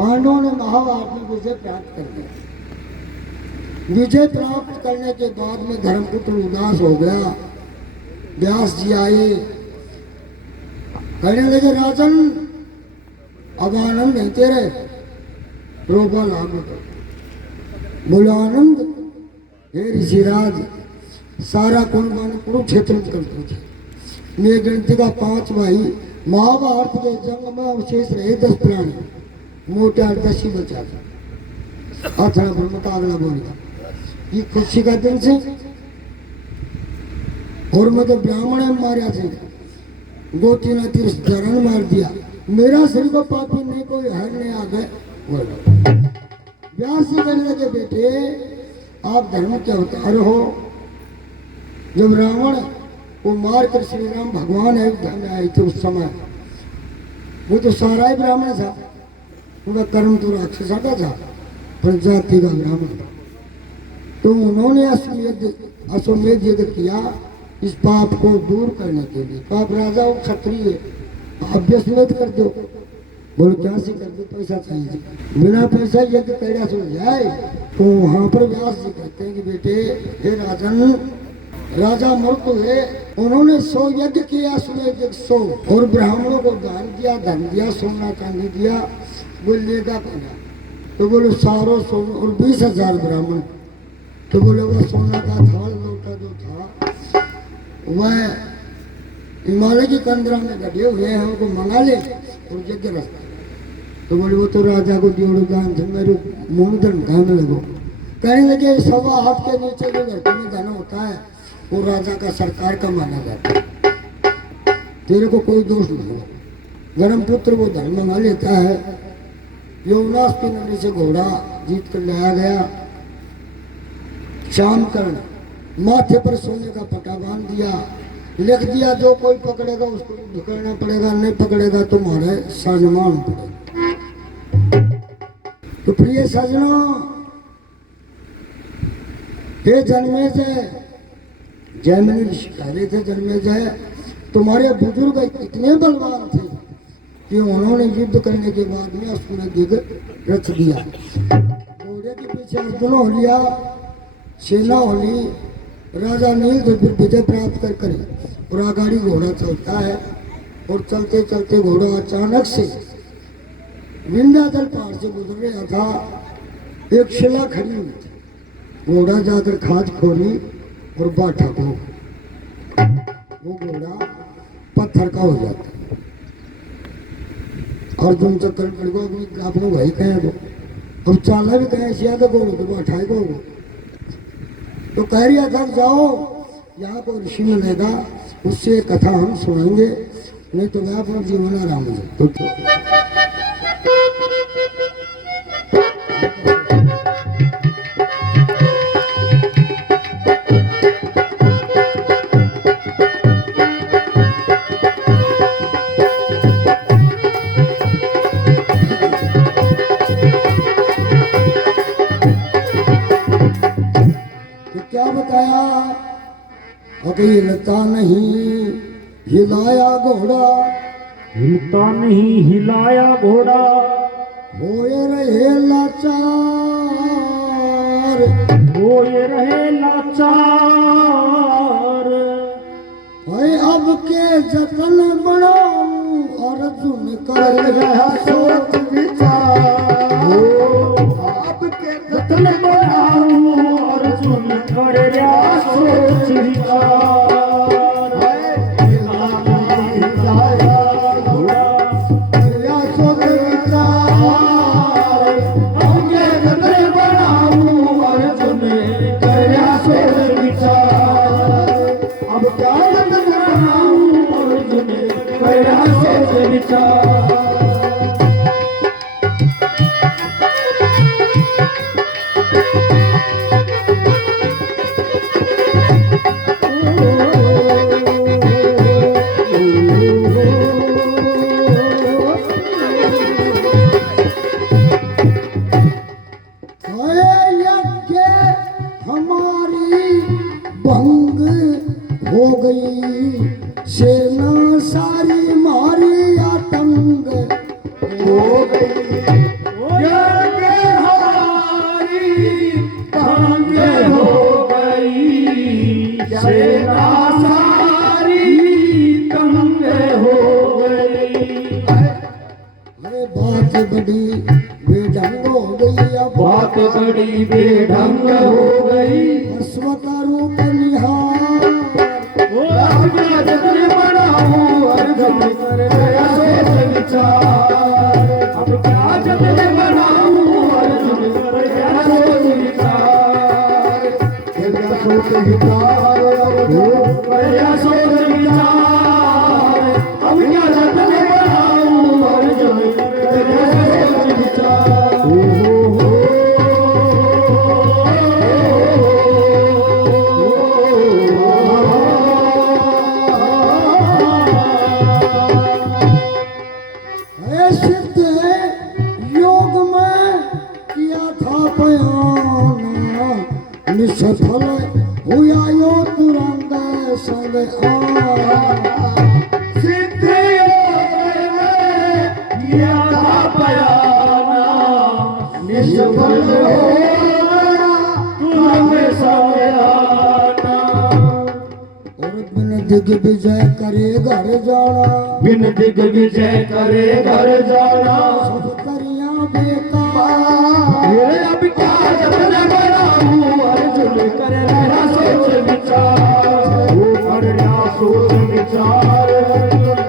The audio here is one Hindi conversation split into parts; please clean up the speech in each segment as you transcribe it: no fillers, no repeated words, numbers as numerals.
पांडवों ने महाभारत में विजय प्राप्त कर लिया। विजय प्राप्त करने के बाद में धर्मपुत्र उदास हो गया। व्यास जी आए, कहने लगे राजन अब आनंद है तेरे, रोबा लागू बोलो आनंद हे ऋषिराज, सारा कुर्बान कुरुक्षेत्र में करते थे। मेरी गिनती का 5 भाई, महाभारत के जंग में अवशेष रहे 10 प्राणी, मोटे 10 ही बचा था। अथड़ा ब्रह्मता अगला बोलता ये खुशी का दिन से, और मैं तो ब्राह्मण है मारा थे, 2-3 तीर्थ धरण मार दिया। मेरा शरीर को पापी नहीं कोई हरने आ गए। व्यास जी कहने लगे बेटे आप धर्म के अवतार हो। जब रावण को मार कर श्री राम भगवान अयोध्या में आए थे उस समय, वो तो सारा ही ब्राह्मण था, उनका कर्म तो राक्षसा का था, पर जाति का ब्राह्मण था। तो उन्होंने अश्वमेध यज्ञ किया इस पाप को दूर करने के लिए। तो आप राजा हो, क्षत्रिय, आप व्यसनेत कर दो। बोलो क्या से कर दो, पैसा चाहिए, बिना पैसा यज्ञ कैसा सुन जाए। तो वहां पर व्यास जी कहते हैं कि बेटे हे राजन, राजा मृत्यु है, उन्होंने 100 यज्ञ किया, 100 और ब्राह्मणों को दान दिया, धन दिया, सोना चांदी दिया, वो लेगा पड़ा। तो बोले सारो सोना, और 20,000 ब्राह्मण। तो बोले वो सोना का थाल लोटा जो था वह हिमालय की कंदरा में गढ़े हुए हैं, उनको मंगा ले और यज्ञ रखता। तो बोले वो तो राजा को दियोड़ो दान थे, मेरे मुंह धन खाने लगो। कहने लगे 1.25 हाथ के नीचे जो घर में धन होता है वो राजा का सरकार का माना जाता है, तेरे को कोई दोष नहीं हो। धर्मपुत्र वो धन मंगा लेता है। यमुनास की नदी से घोड़ा जीत कर लाया गया। शाम कर्ण माथे पर सोने का पटा बांध दिया, लिख दिया जो कोई पकड़ेगा उसको ढुकना पड़ेगा, नहीं पकड़ेगा तो मारे सम्मान पड़ेगा। तो प्रिय सजनों, हे जन्मेजय, जैमिनी ऋषि कह रहे थे जन्मेजय तुम्हारे बुजुर्ग इतने बलवान थे कि उन्होंने युद्ध करने के बाद में अश्वमेध यज्ञ रच दिया। घोड़े के पीछे अर्जुन हो लिया, सेना हो ली, राजा नील तो फिर विजय प्राप्त कर करे और आगाड़ी घोड़ा चलता है। और चलते चलते घोड़ा अचानक से विंध्याचल पहाड़ से गुजर रहा था। एक शिला खड़ी हुई थी, घोड़ा जाकर खाद खोरी और बाठा को, वो घोड़ा पत्थर का हो जाता। अर्जुन चक्कर पड़ गो अपने भाई कहे अब चाला भी कहे सियादा को बाठा को। तो कह रहा था जाओ यहाँ को ऋषि मिलेगा, उससे कथा हम सुनेंगे, नहीं तो मैं अपना जीवन आराम हो जाए। क्या बताया, हिलता नहीं हिलाया घोड़ा, हिलता नहीं हिलाया घोड़ा, होए रहे लाचार, होए रहे लाचार। है अब के जतन बनाऊं अर्जुन कर रहा सोच विचार। अब के जतन बनाऊं अर्जुन कर रहा सोच विचार। भंग हो गई सेना सारी मारी आतंक बड़ी बेढंग हो गई अब बात बड़ी बेढंग हो गई। अश्वता रूप निहार अब क्या जतन बनाऊं अर्जुन कर गया सोच विचार। अब क्या जतन बनाऊं अर्जुन कर गया सोच विचार। तेरा सोच विचार गया सोच विचार। अब क्या जतन बनाऊं अर्जुन कर गया सोच विचार। सिद्ध योग में किया था बयाना निष्फल हुआ यो तुरंत संग सिद्ध योग में किया था बयाना निष्फल होना तुरंत संग आना। और बिन दिग्विजय करे घर जाना बिन दिग्विजय करे घर जाना। सब करिया बेकार ये अब क्या जतन बनाऊं अर्जुन कर रहा सोच विचार। वो कर रहा सोच विचार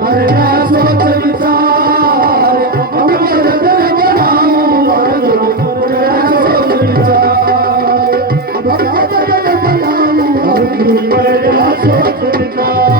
कर रहा सोच विचार। अब क्या जतन बनाऊं अर्जुन कर रहा सोच विचार। अब क्या जतन बनाऊं अर्जुन कर रहा सोच विचार।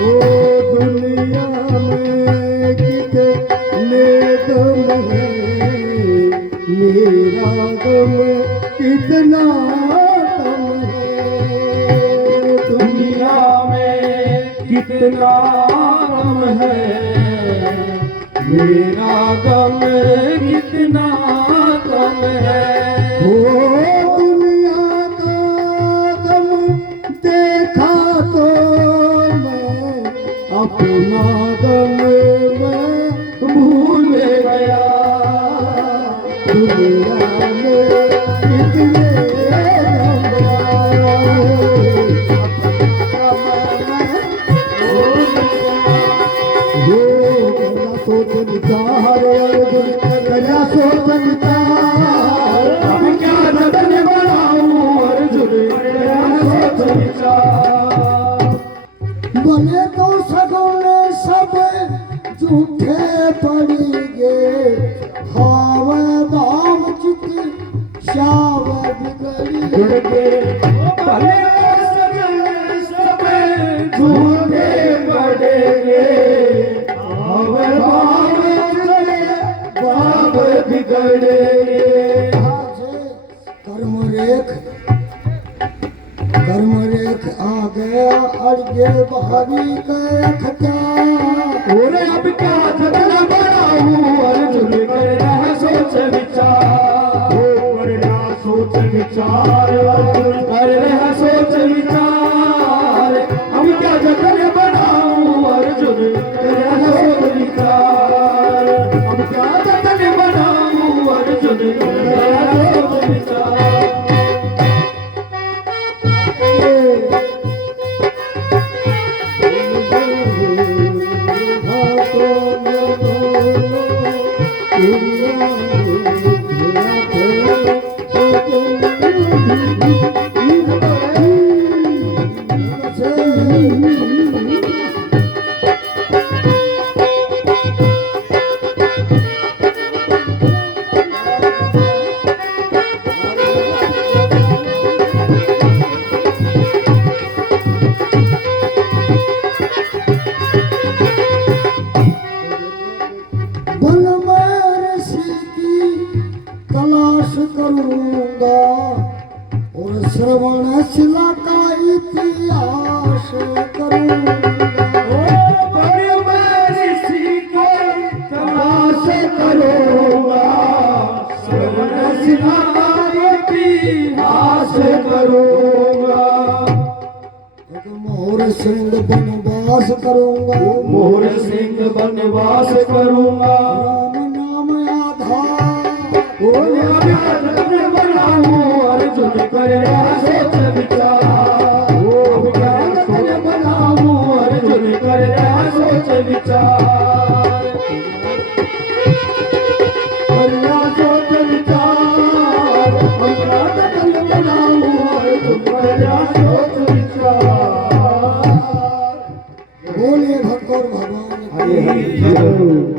ओ दुनिया में कितने गम है मेरा गम कितना कम है दुनिया में कितना गम है मेरा गम कितना कम है। ओ दुनिया का गम देखा तो मैं अपना गम मैं भूल गया दुनिया में कितने सोच विचार कन्या सोच विचार अब क्या जतन बनाऊं अर्जुन सोच विचार। बने तो सगुन सब झूठे पड़ेंगे हाव भाव चित श्याव बिगड़ी गुड़के भले सजन सब झूठे पड़ेंगे। भाव भाव चले भाव बिगड़ेंगे। कर्म रेख आ गया अर्घ्य बहारी के खता और अब क्या जतन बनाऊं अर्जुन कर रहा सोच विचार। ओ कर रहा सोच विचार अर्जुन कर रहा सोच विचार। अब क्या जतन बनाऊं अर्जुन कर रहा सोच विचार। अब क्या जतन बनाऊं अर्जुन कर रहा सोच विचार। बन में ऋषि की तलाश करूंगा और श्रवण शिला का इतिहास करूंगा बड़े मैं ऋषि को तलाश करूंगा। श्रवण शिला का इतिहास करूंगा। एक मोर सिंह वनवास करूंगा मोर सिंह वनवास करूंगा। राम नाम आधार ओ जतन बनाऊं अर्जुन कर रहा सोच विचार। ओ क्या जतन बनाऊं अर्जुन कर रहा सोच विचार। सोच विचार। बोलिए भक्त और भगवान हरि हरि बोल।